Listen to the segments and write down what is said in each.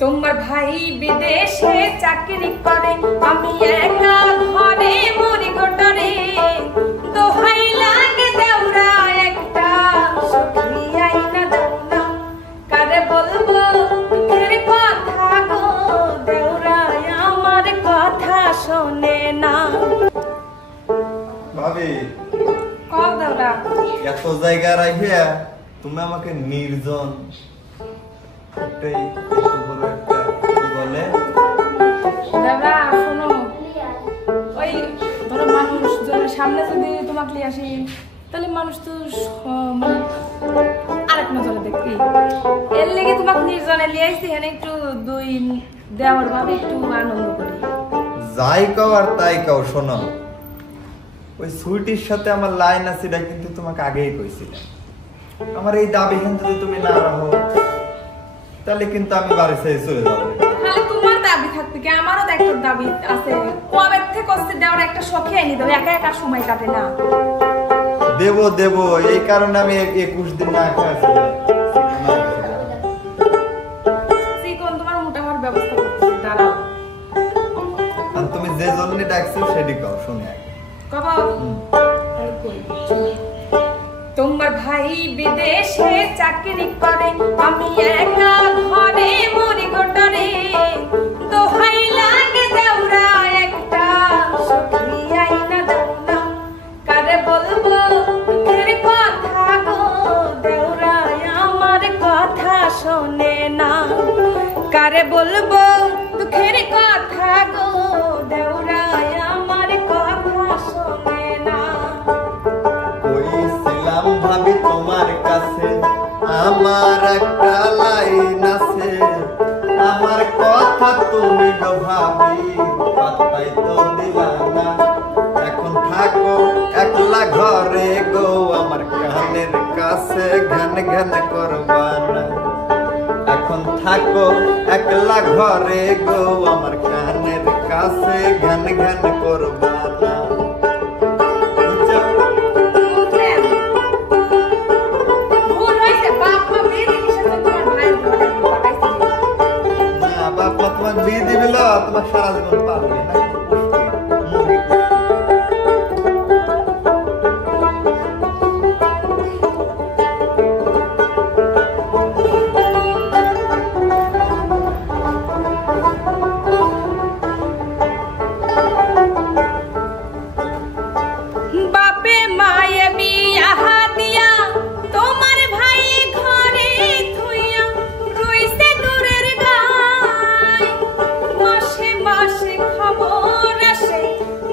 তোমার ভাই বিদেশে চাকরি করে, আমি একা ঘরে মরি গোটরে। দোহাই লাগে দেওরা একটা সখী আইনা দাও না, কারে বলবো দুঃখের কথা গো, দেওরা আমার কথা শোনে না। ভাবি কও দেওরা, এত জায়গা রাখিয়া তুমি আমাকে নির্জন একটাই একটু বড় একটা কি বলে দেওরা শোনো, ওই ধরো মানুষ সামনে যদি তোমাকে নিয়ে আসি তাহলে মানুষ তো মানে আরেক নজরে দেখবি। এর লেগে তোমাকে নির্জনে নিয়ে আসছি, এখানে একটু দুই দেওয়ার ভাবে একটু আনন্দ করি। যাই কাও আর তাই কাও, শোনো ওই সুইটির সাথে আমার লাইন আছে, এটা কিন্তু তোমাকে আগেই কইছিলাম। আমার এই দাবি যদি তুমি না রাখো তাহলে কিন্তু আমি বাড়ি ছেড়ে চলে যাবো। তাহলে তোমার দাবি থাকবে কি, আমারও তো একটা দাবি আছে। কবে থেকে কষ্ট দেওয়ার একটা শখে আনি দেবো, একা একা সময় কাটে না। দেবো দেবো, এই কারণে আমি 21 দিন না খাচ্ছি। চিকন তোমার মোটা হওয়ার ব্যবস্থা করছি, দাঁড়াও। আর তুমি যে জন্য ডাকছো সেটি কাও, শুনে কবা তোমার ভাই বিদেশে চাকরি করে, আমি একা ঘরে মরি গোটরে। দোহাই লাগে দেওরা একটা সখী আইনা দাও না, কারে বলবো দুঃখের কথা গো, দেওরা আমার কথা শোনে না। কারে বলবো দুঃখের কথা গো, দেওরা আমার কথা শোনে না। কইছিলাম ভাবি তোমার কাছে আমার একটা লাইন আছে, আমার কথা তুমি গো ভাবি পাত্তাই তো দিলা না। এখন থাকো একলা ঘরে গো, আমার কানের কাছে ঘন ঘন করবা না। এখন থাকো একলা ঘরে গো, আমার কানের কাছে ঘন ঘন করবা না। তোমার বিয়ে দিবে, তোমার সারা জীবন পারবে না। বাপে মায়ে বিয়া দিয়া তোমার ভাই ঘরে থুইয়া রইছে দূরের গায়। মাসে মাসে খবর আসে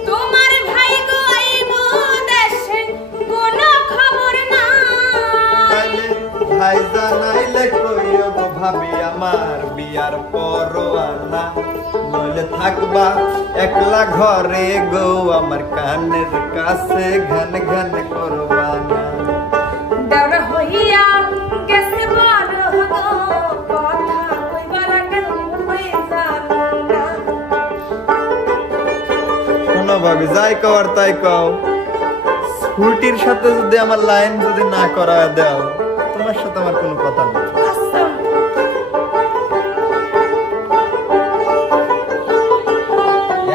তোমার ভাই গো আইব দেশে, কোনো খবর নাই। ভাই জানাইলে কইও গো ভাবি আমার বিয়ার পরোয়ানা, নইলে থাকবা একলা ঘরে গো, আমার কানের কাছে ঘন ঘন করবা না। দেওরা হইয়া গেছে বড় গো, কথা কইবার আগে হই জানো না। শোনো ভাবি, যাই কও আর তাই কও, স্কুটির সাথে যদি আমার লাইন যদি না করা দাও, তোমার সাথে আমার কোনো কথা নেই।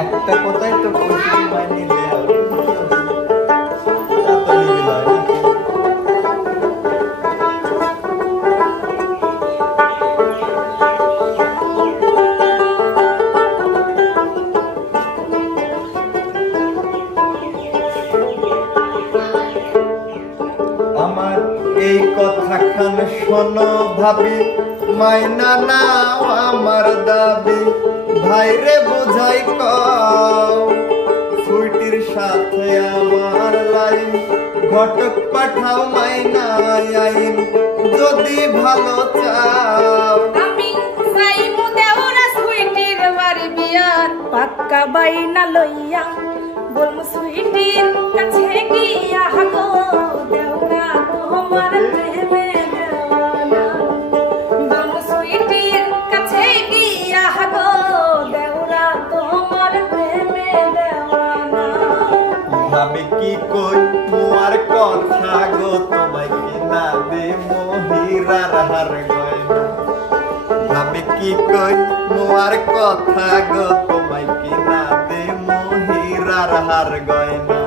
একটা কথাই তো কইছি, মাইনে দাও। এত নিবিলা নাকি? আমার এই কথা খান শোনো ভাবি, মাইনা নাও আমার দাবি, ভাইরে বুঝাই কও সুইটির সাথে আমার লাইন, ঘটক পাঠাও মাইনা আইন যদি ভালো চাও। আমি যাইমু দেওরা সুইটির বাড়ি বিয়ার পাক্কা বাইনা লইয়া, বলমু সুইটির কাছে গিয়া গো, দেওরা তোমার প্রেমে দেওয়ানা। বলমু সুইটির কাছে গিয়া গো, দেওরা তোমার প্রেমে দেওয়ানা। ভাবি কি কই মোর কথা গো, তোমায় কি না দে মোহিরার হার গয়না। ভাবি কি কই মোর কথা গো তোমায় কি না দে মহিরার হার গয়না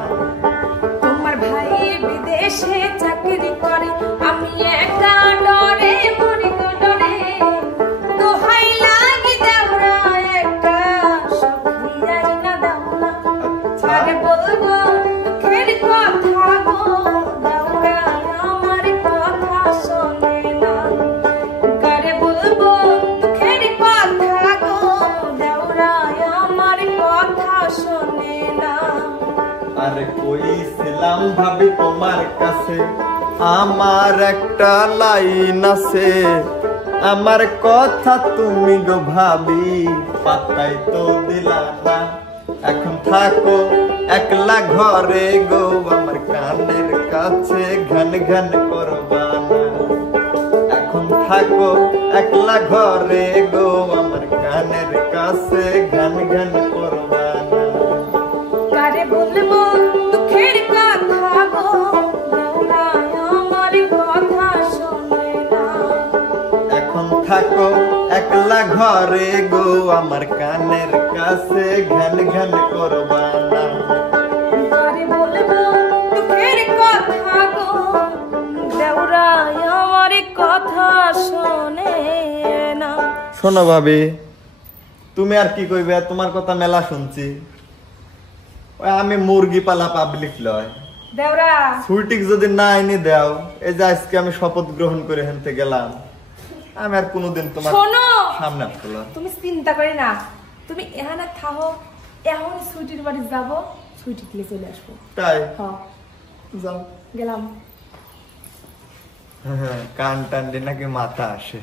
তোমার ভাই বিদেশে চাকরি করে আমি একা ডরে মরি গো ডরে দোহাই লাগি দেওরা একটা সখী আইনা দাও না আরে বলবো দুঃখের কথা গো দেওরা আমার কথা শোনে না কারে বলবো দুঃখের কথা গো দেওরা আমার কথা শোনে না আরে কইছিলাম ভাবি তোমার কাছে আমার একটা লাইন আছে আমার কথা তুমি গো ভাবি পাতাই তো দিলা না এখন থাকো একলা ঘরে গো আমার কানের কাছে ঘন ঘন করবা না এখন থাকো একলা ঘরে গো আমার কানের কাছে ঘন ঘন করবা না কারে বলবো দুঃখের কথা গো দেওরা আমার কথা শোনে না এখন থাকো একলা ঘরে গো আমার কানের কাছে ঘন ঘন করবা না কারে বলবো দুঃখের কথা গো দেওরা আমার কথা শোনে না শোনো ভাবি তুমি আর কি কইবে তোমার কথা মেলা শুনছি ওই আমি মুরগি পালা পাবলিক লয় দেওরা সুইটিক যদি না এনে দাও এই যে আজকে আমি শপথ গ্রহণ করে হেনতে গেলাম আমি আর কোনোদিন তোমার শোনো সামনে আসবো না। তুমি চিন্তা করে না তুমি এখানে থাকো এখন সুইটির বাড়ি যাবো সুইটি দিয়ে চলে আসবো তাই হ্যাঁ যাও গেলাম কান টান দিয়ে নাকি মাথা আসে